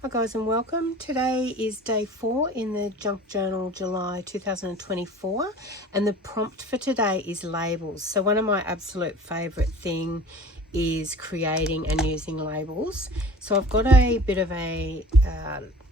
Hi guys and welcome. Today is day 4 in the Junk Journal July 2024 and the prompt for today is labels. So one of my absolute favourite thing is creating and using labels. So I've got a bit of a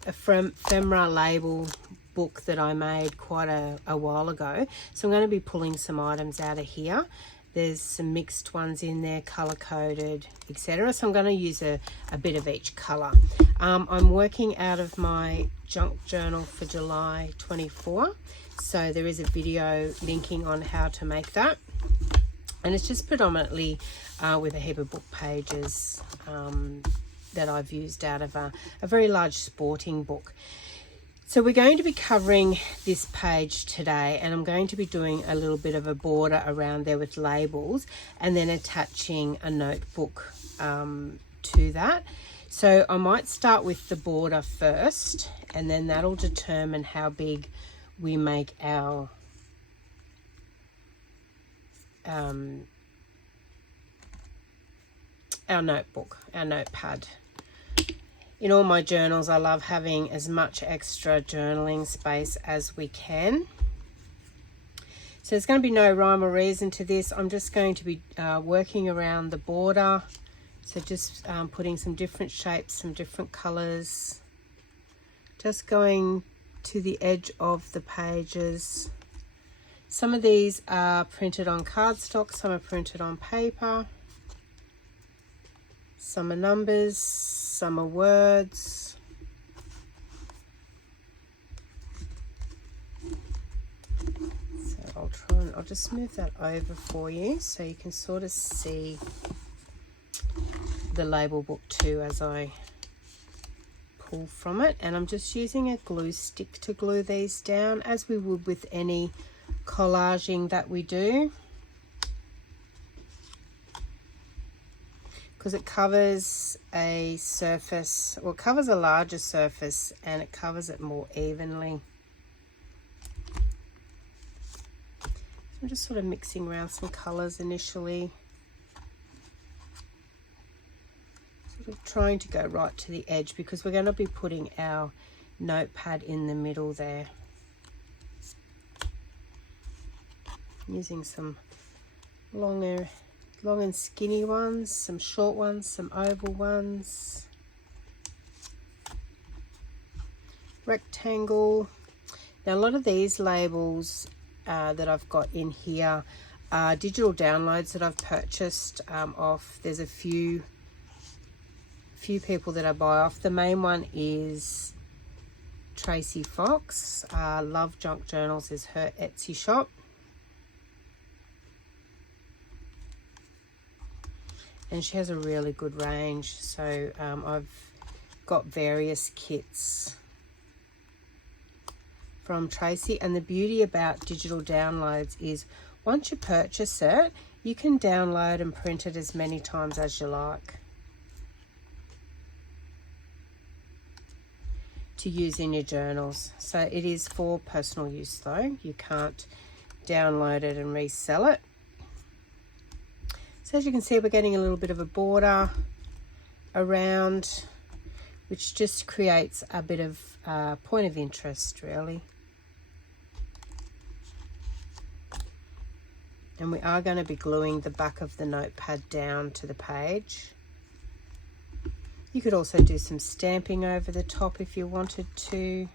ephemera label book that I made quite a while ago. So I'm going to be pulling some items out of here. There's some mixed ones in there, color-coded, etc. So I'm going to use a bit of each color. I'm working out of my junk journal for July 24. So there is a video linking on how to make that. And it's just predominantly with a heap of book pages that I've used out of a very large sporting book. So we're going to be covering this page today, and I'm going to be doing a little bit of a border around there with labels and then attaching a notebook to that. So I might start with the border first, and then that'll determine how big we make our notebook, our notepad. In all my journals, I love having as much extra journaling space as we can. So there's going to be no rhyme or reason to this. I'm just going to be working around the border. So just putting some different shapes, some different colors. Just going to the edge of the pages. Some of these are printed on cardstock, some are printed on paper. Some are numbers, some are words. So I'll just move that over for you so you can sort of see the label book too as I pull from it. And I'm just using a glue stick to glue these down as we would with any collaging that we do, because it covers a surface, or it covers a larger surface and it covers it more evenly. So I'm just sort of mixing around some colors initially, sort of trying to go right to the edge because we're going to be putting our notepad in the middle there. Using some long and skinny ones, some short ones, some oval ones, rectangle. Now a lot of these labels that I've got in here are digital downloads that I've purchased off. There's a few people that I buy off. The main one is Tracy Fox. Love Junk Journals is her Etsy shop. And she has a really good range. So I've got various kits from Tracy. And the beauty about digital downloads is once you purchase it, you can download and print it as many times as you like to use in your journals. So it is for personal use though. You can't download it and resell it. So as you can see, we're getting a little bit of a border around, which just creates a bit of point of interest, really. And we are going to be gluing the back of the notepad down to the page. You could also do some stamping over the top if you wanted to.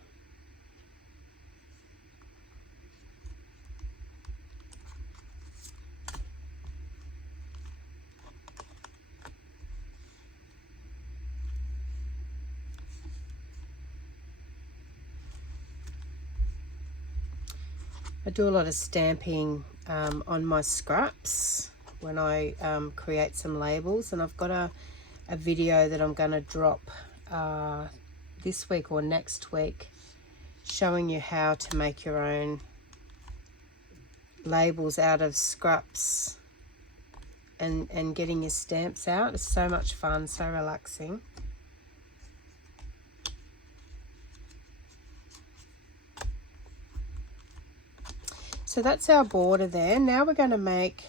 I do a lot of stamping on my scraps when I create some labels, and I've got a video that I'm going to drop this week or next week showing you how to make your own labels out of scraps and getting your stamps out. It's so much fun, so relaxing. So that's our border there. Now we're going to make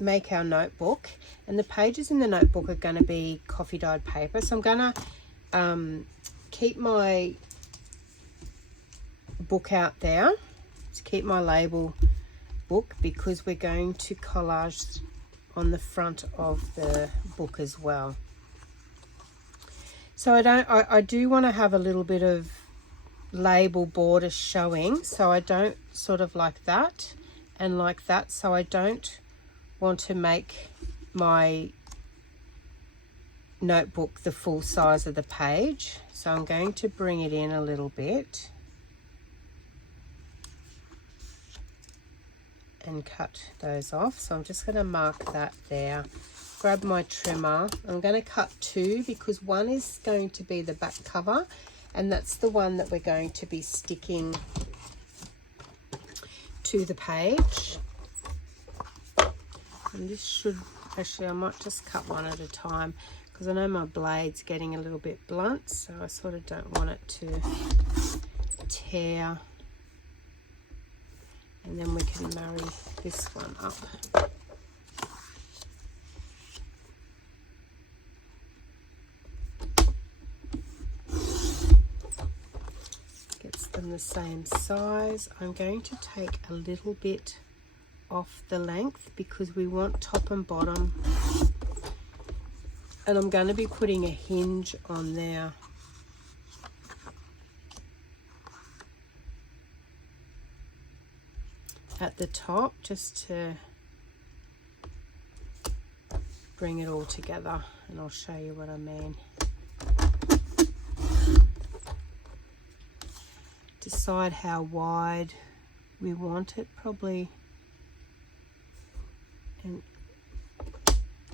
make our notebook, and the pages in the notebook are going to be coffee dyed paper. So I'm going to keep my book out there to keep my label book, because we're going to collage on the front of the book as well. So I do want to have a little bit of label border showing, so I don't sort of like that and like that, so I don't want to make my notebook the full size of the page. So I'm going to bring it in a little bit and cut those off. So I'm just going to mark that there. Grab my trimmer. I'm going to cut two, because one is going to be the back cover, and that's the one that we're going to be sticking to the page. And this should, actually I might just cut one at a time, because I know my blade's getting a little bit blunt, so I sort of don't want it to tear. And then we can marry this one up. Gets them the same size. I'm going to take a little bit off the length, because we want top and bottom. And I'm going to be putting a hinge on there. At the top, just to bring it all together, and I'll show you what I mean. Decide how wide we want it, probably, and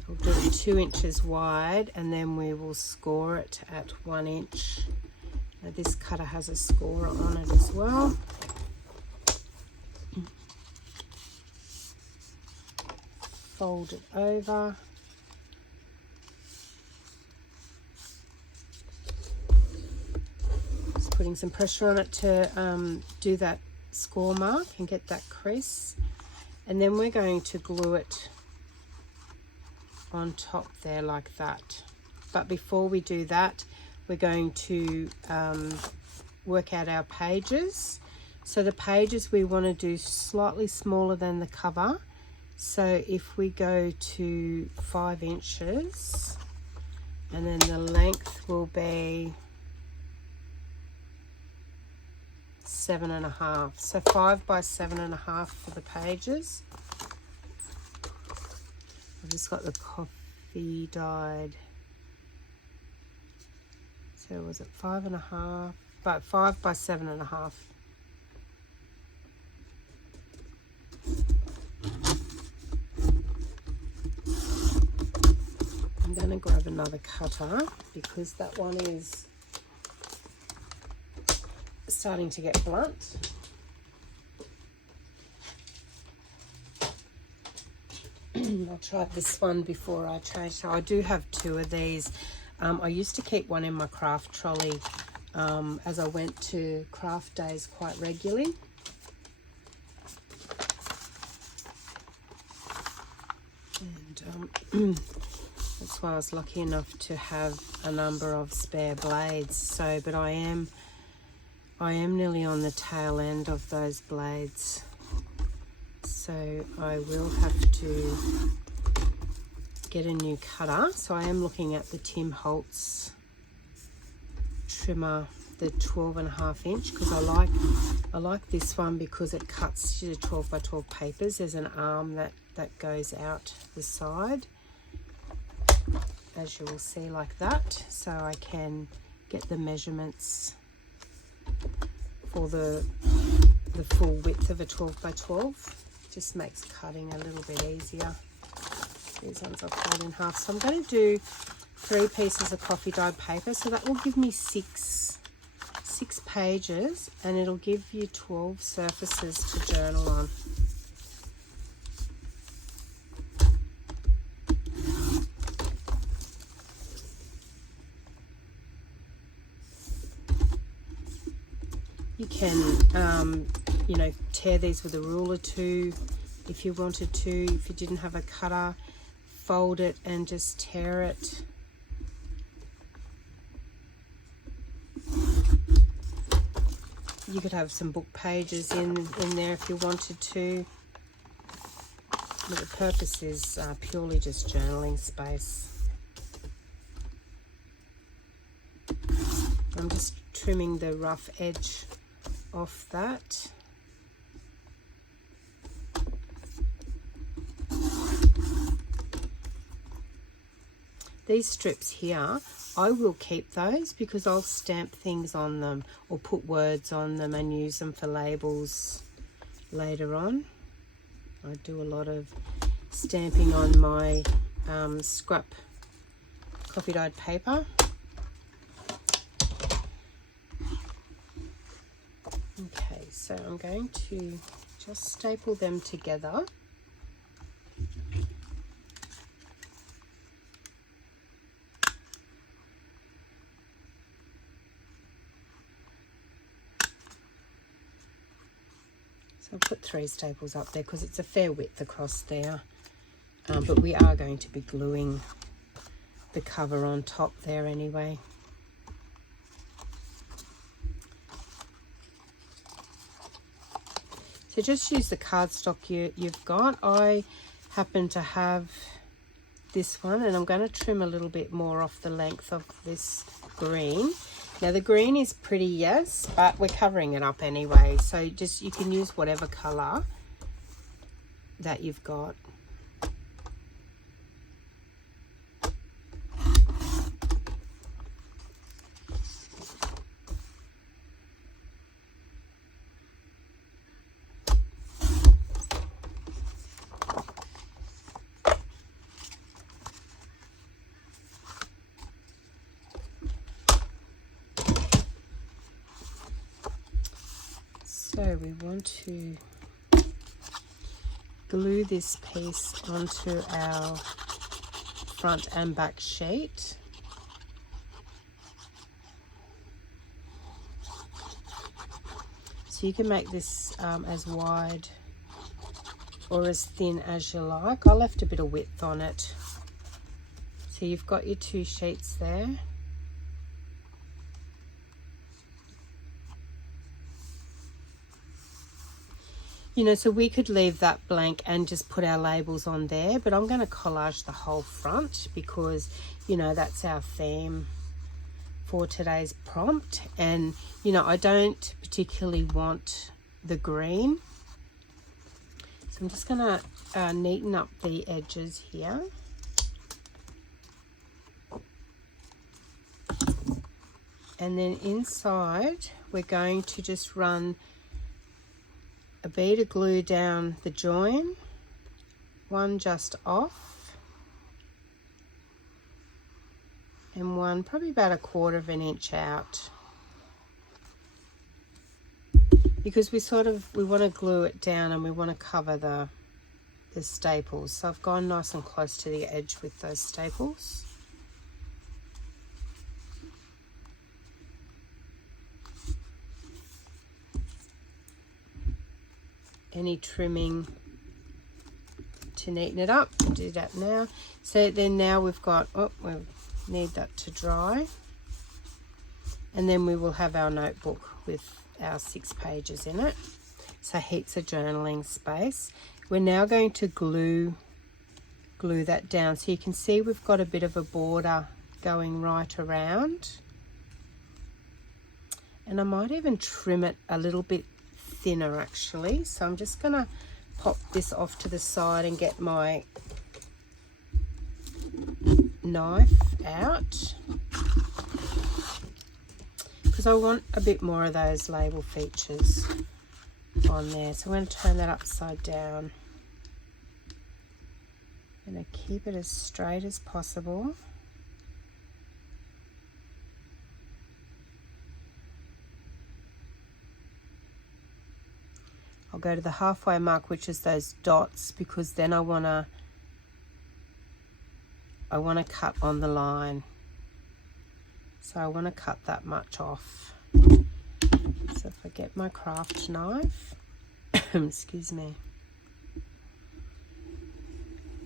I'll do it 2 inches wide, and then we will score it at 1 inch. Now this cutter has a scorer on it as well. Fold it over. Just putting some pressure on it to do that score mark and get that crease. And then we're going to glue it on top there like that. But before we do that, we're going to work out our pages. So the pages we want to do slightly smaller than the cover. So if we go to 5 inches, and then the length will be 7.5. So 5 by 7.5 for the pages. I've just got the coffee dyed. So was it 5.5? But 5 by 7.5. I'm going to grab another cutter, because that one is starting to get blunt. I'll try this one before I change. So I do have 2 of these. I used to keep one in my craft trolley as I went to craft days quite regularly. And that's why I was lucky enough to have a number of spare blades. So, but I am nearly on the tail end of those blades. So I will have to get a new cutter. So I am looking at the Tim Holtz trimmer, the 12.5 inch, because I like this one because it cuts to 12 by 12 papers. There's an arm that goes out the side, as you will see, like that. So I can get the measurements for the full width of a 12 by 12. Just makes cutting a little bit easier. These ones I've folded in half. So I'm going to do 3 pieces of coffee dyed paper. So that will give me six pages, and it'll give you 12 surfaces to journal on. You can, you know, tear these with a ruler too, if you wanted to, if you didn't have a cutter, fold it and just tear it. You could have some book pages in there if you wanted to. But the purpose is purely just journaling space. I'm just trimming the rough edge off that. These strips here, I will keep those because I'll stamp things on them or put words on them and use them for labels later on. I do a lot of stamping on my scrap coffee dyed paper. Okay, so I'm going to just staple them together. So I'll put 3 staples up there because it's a fair width across there. But we are going to be gluing the cover on top there anyway. So just use the cardstock you've got. I happen to have this one, and I'm going to trim a little bit more off the length of this green. Now the green is pretty, yes, but we're covering it up anyway. So just, you can use whatever colour that you've got. So we want to glue this piece onto our front and back sheet. So you can make this as wide or as thin as you like. I left a bit of width on it. So you've got your 2 sheets there. You know, so we could leave that blank and just put our labels on there, but I'm going to collage the whole front because, you know, that's our theme for today's prompt. And, you know, I don't particularly want the green. So I'm just going to neaten up the edges here. And then inside, we're going to just run a bead of glue down the join, one just off, and one probably about 1/4 of an inch out, because we want to glue it down and we want to cover the staples. So I've gone nice and close to the edge with those staples. Any trimming to neaten it up, we'll do that now. So then now we've got, we need that to dry, and then we will have our notebook with our 6 pages in it. So heaps of journaling space. We're now going to glue that down. So you can see we've got a bit of a border going right around, and I might even trim it a little bit thinner actually. So I'm just gonna pop this off to the side and get my knife out because I want a bit more of those label features on there. So I'm going to turn that upside down. I'm going to keep it as straight as possible. I'll go to the halfway mark, which is those dots, because then I want to cut on the line. So I want to cut that much off. So if I get my craft knife, excuse me.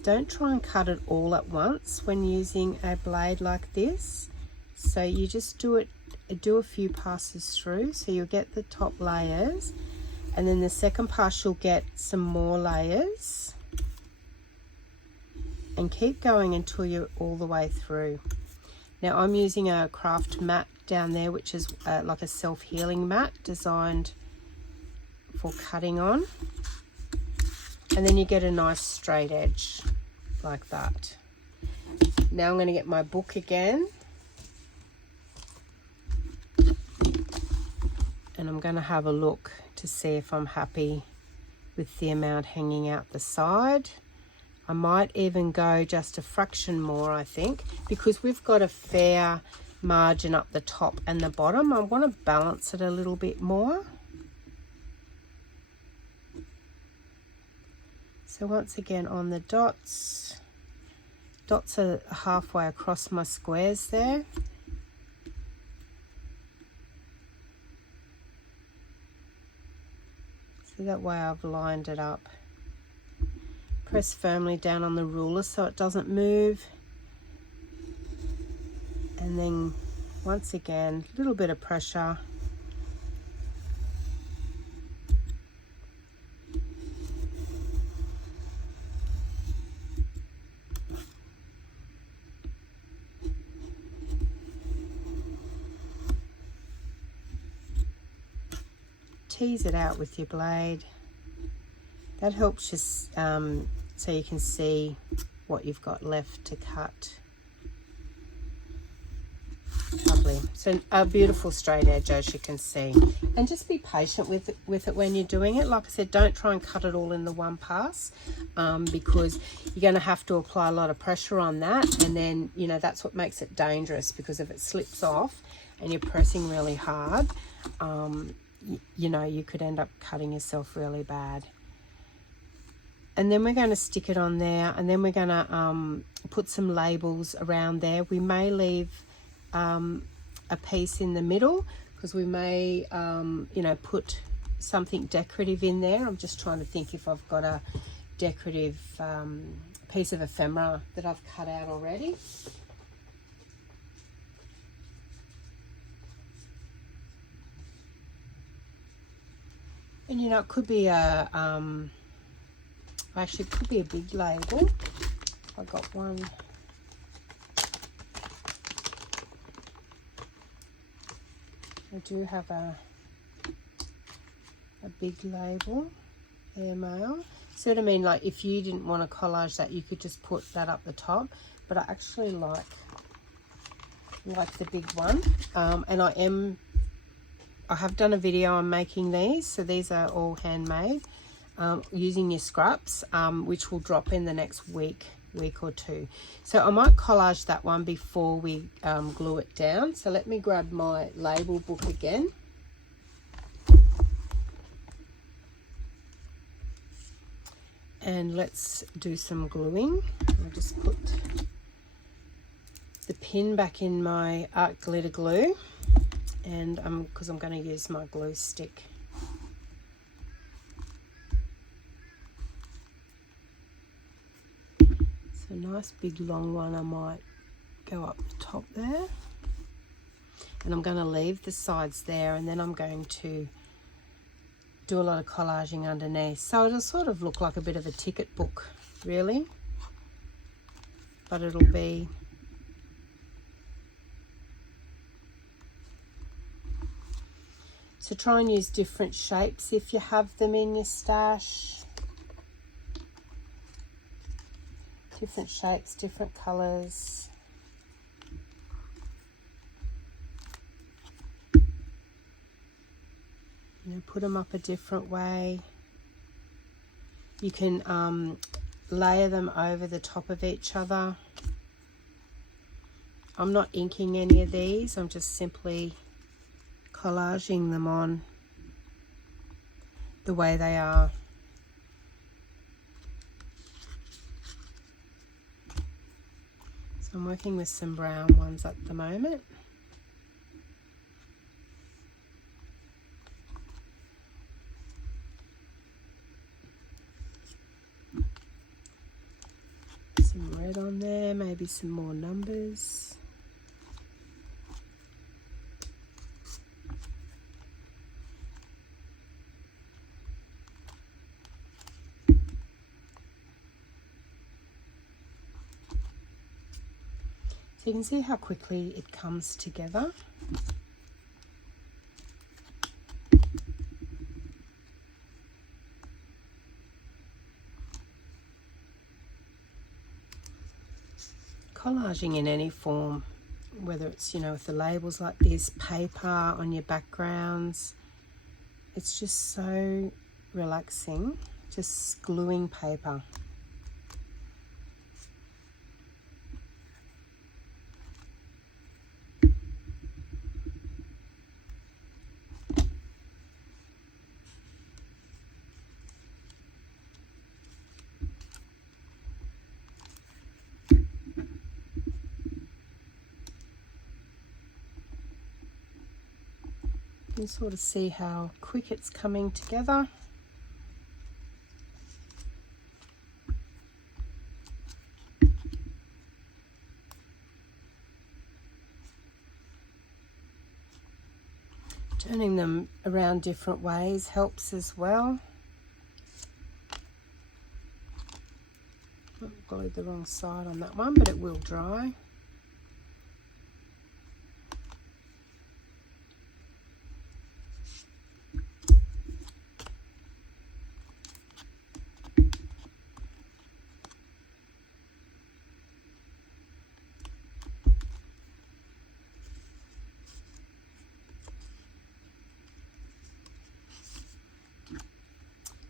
don't try and cut it all at once when using a blade like this. So you just do a few passes through, so you'll get the top layers, and then the second pass you'll get some more layers, and keep going until you're all the way through. Now I'm using a craft mat down there, which is like a self-healing mat designed for cutting on, and then you get a nice straight edge like that. Now I'm going to get my book again, and I'm going to have a look to see if I'm happy with the amount hanging out the side. I might even go just a fraction more, I think, because we've got a fair margin up the top and the bottom. I want to balance it a little bit more. So once again on the dots are halfway across my squares there. See, that way I've lined it up. Press firmly down on the ruler so it doesn't move. And then once again, a little bit of pressure. Tease it out with your blade. That helps just so you can see what you've got left to cut. Lovely. So a beautiful straight edge, as you can see. And just be patient with it when you're doing it. Like I said, don't try and cut it all in the one pass, because you're going to have to apply a lot of pressure on that, and then, you know, that's what makes it dangerous, because if it slips off and you're pressing really hard, you know, you could end up cutting yourself really bad. And then we're going to stick it on there, and then we're going to put some labels around there. We may leave a piece in the middle, because we may you know, put something decorative in there. I'm just trying to think if I've got a decorative piece of ephemera that I've cut out already. And you know, it could be a actually it could be a big label. I got one. I do have a big label, airmail. See what I mean? Like, if you didn't want to collage that, you could just put that up the top. But I actually like the big one. And I have done a video on making these. So these are all handmade, using your scraps, which will drop in the next week or two. So I might collage that one before we glue it down. So let me grab my label book again. And let's do some gluing. I'll just put the pin back in my art glitter glue, and because I'm going to use my glue stick. So a nice big long one, I might go up the top there, and I'm going to leave the sides there, and then I'm going to do a lot of collaging underneath. So it'll sort of look like a bit of a ticket book, really, but it'll be so try and use different shapes if you have them in your stash. Different shapes, different colors. You know, put them up a different way. You can layer them over the top of each other. I'm not inking any of these. I'm just simply collaging them on the way they are. So I'm working with some brown ones at the moment. there, maybe some more numbers. So you can see how quickly it comes together. Collaging in any form, whether it's, you know, with the labels like this, paper on your backgrounds, it's just so relaxing, just gluing paper. You can sort of see how quick it's coming together. Turning them around different ways helps as well. I've glued the wrong side on that one, but it will dry.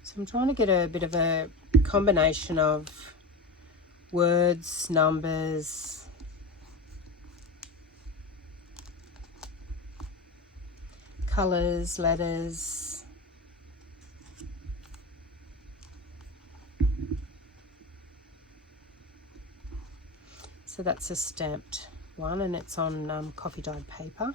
So I'm trying to get a bit of a combination of words, numbers, colours, letters. So that's a stamped one, and it's on coffee dyed paper.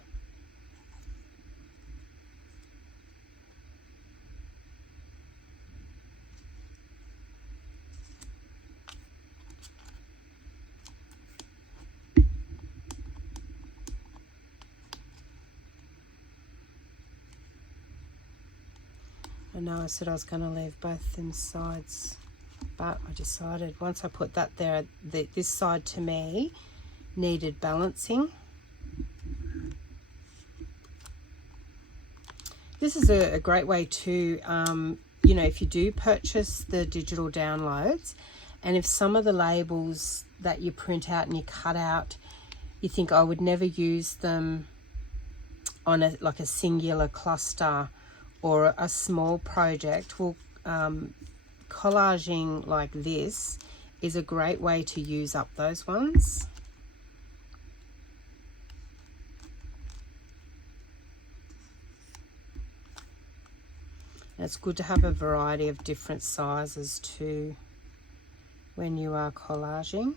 I know I said I was going to leave both them sides, but I decided once I put that there, this side to me needed balancing. This is a great way to, you know, if you do purchase the digital downloads, and if some of the labels that you print out and you cut out, you think I would never use them on like a singular cluster or a small project, well, collaging like this is a great way to use up those ones. And it's good to have a variety of different sizes too when you are collaging,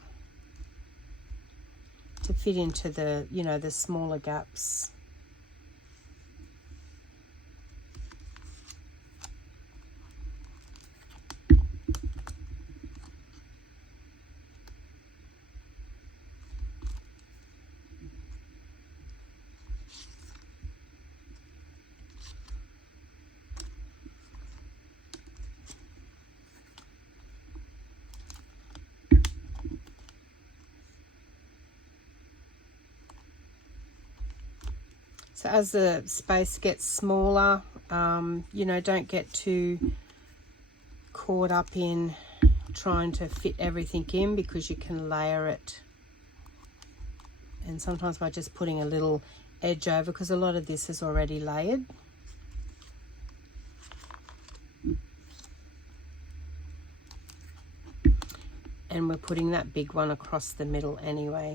to fit into the, you know, the smaller gaps. So as the space gets smaller, you know, don't get too caught up in trying to fit everything in, because you can layer it. And sometimes by just putting a little edge over, because a lot of this is already layered. And we're putting that big one across the middle anyway.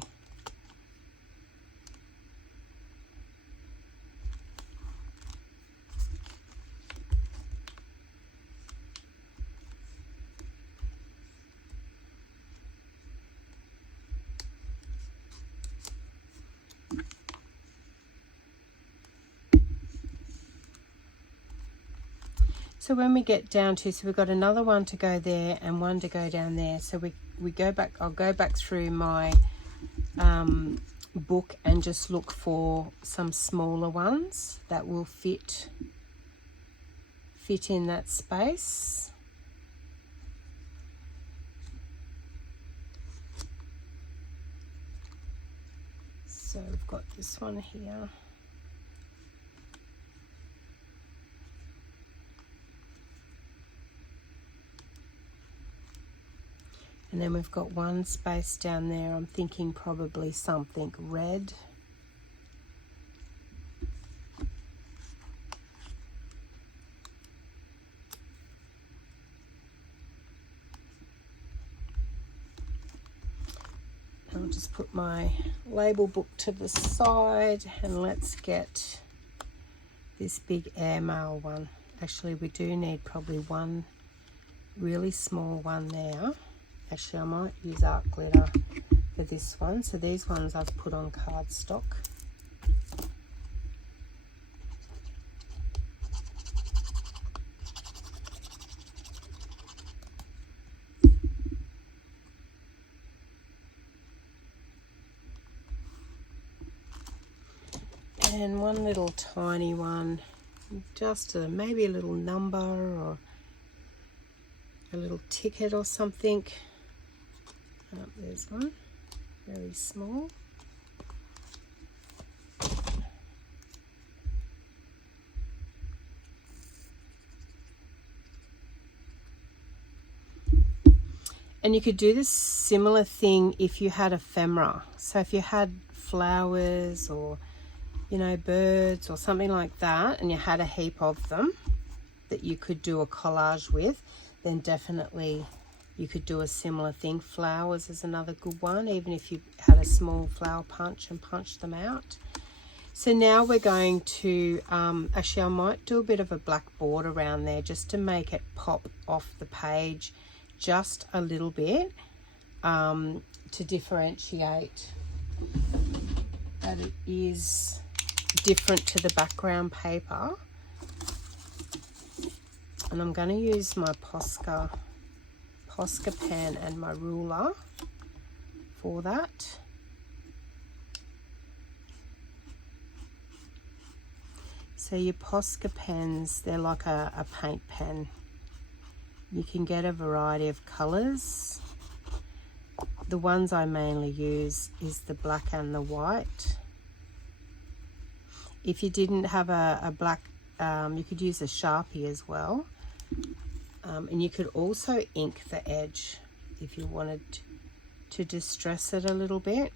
So when we get down to, so we've got another one to go there and one to go down there. So I'll go back through my book and just look for some smaller ones that will fit in that space. So we've got this one here. And then we've got one space down there. I'm thinking probably something red. I'll just put my label book to the side and let's get this big airmail one. Actually, we do need probably one really small one there. Actually, I might use art glitter for this one. So these ones I've put on cardstock. And one little tiny one, just maybe a little number or a little ticket or something. There's one, very small. And you could do this similar thing if you had ephemera. So if you had flowers or, you know, birds or something like that, and you had a heap of them that you could do a collage with, then definitely you could do a similar thing. Flowers is another good one, even if you had a small flower punch and punch them out. So now we're going to, actually I might do a bit of a black border around there just to make it pop off the page just a little bit, to differentiate that it is different to the background paper. And I'm going to use my Posca pen and my ruler for that. So your Posca pens, they're like a paint pen. You can get a variety of colours. The ones I mainly use is the black and the white. If you didn't have a black, you could use a Sharpie as well. And you could also ink the edge if you wanted to distress it a little bit.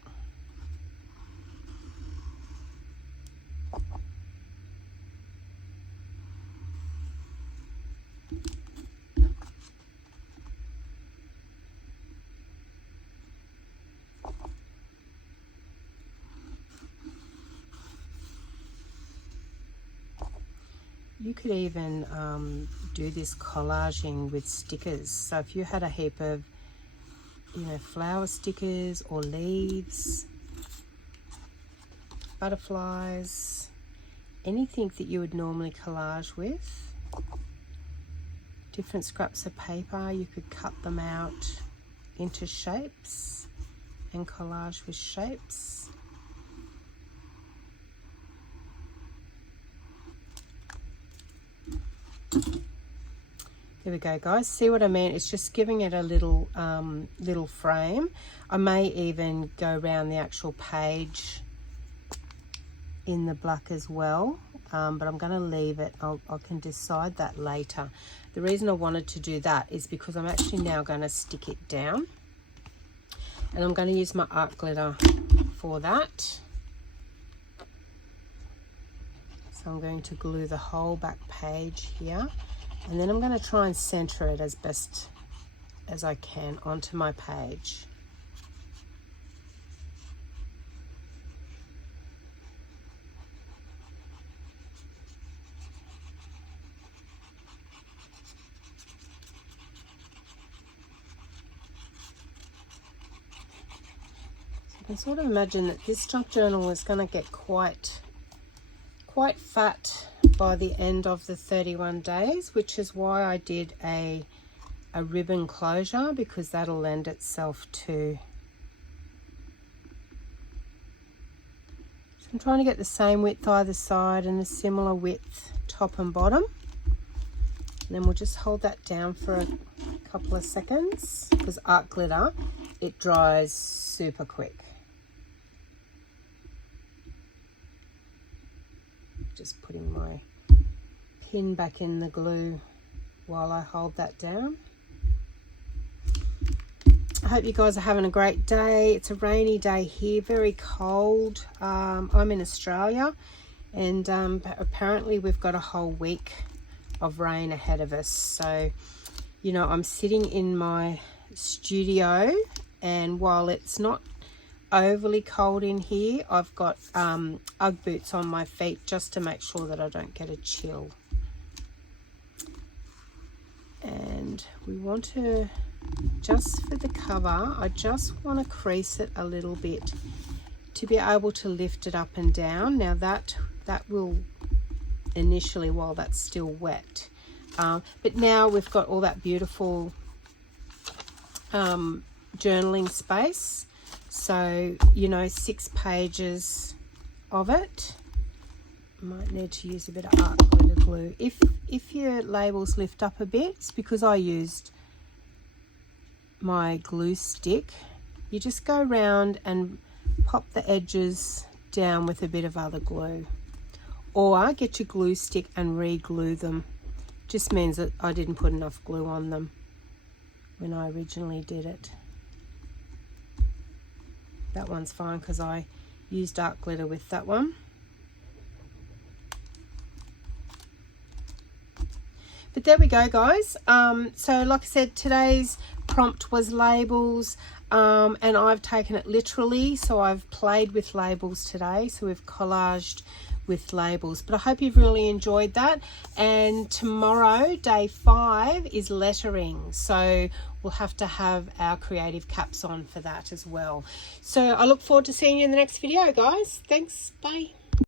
You could even do this collaging with stickers. So if you had a heap of, you know, flower stickers or leaves, butterflies, anything that you would normally collage with, different scraps of paper, you could cut them out into shapes and collage with shapes. There we go, guys. See what I mean? It's just giving it a little little frame. I may even go around the actual page in the black as well, but I'm going to leave it. I can decide that later. The reason I wanted to do that is because I'm actually now going to stick it down, and I'm going to use my art glitter for that. So I'm going to glue the whole back page here, and then I'm going to try and center it as best as I can onto my page. So you can sort of imagine that this junk journal is going to get quite fat by the end of the 31 days, which is why I did a a ribbon closure, because that'll lend itself to. So I'm trying to get the same width either side and a similar width top and bottom. And then we'll just hold that down for a couple of seconds, because art glitter, it dries super quick. Just putting my pin back in the glue while I hold that down. I hope you guys are having a great day. It's a rainy day here, very cold. I'm in Australia, and apparently we've got a whole week of rain ahead of us. So, you know, I'm sitting in my studio, and while it's not overly cold in here, I've got Ugg boots on my feet just to make sure that I don't get a chill. And we want to, just for the cover, I just want to crease it a little bit to be able to lift it up and down. Now that will initially while that's still wet, but now we've got all that beautiful journaling space. So, you know, 6 pages of it. Might need to use a bit of art glitter glue. If your labels lift up a bit, it's because I used my glue stick. You just go around and pop the edges down with a bit of other glue, or get your glue stick and re-glue them. Just means that I didn't put enough glue on them when I originally did it. That one's fine because I used art glitter with that one. But there we go, guys. So like I said, today's prompt was labels, and I've taken it literally. So I've played with labels today. So we've collaged with labels. But I hope you've really enjoyed that. And tomorrow, day 5, is lettering. So we'll have to have our creative caps on for that as well. So I look forward to seeing you in the next video, guys. Thanks. Bye.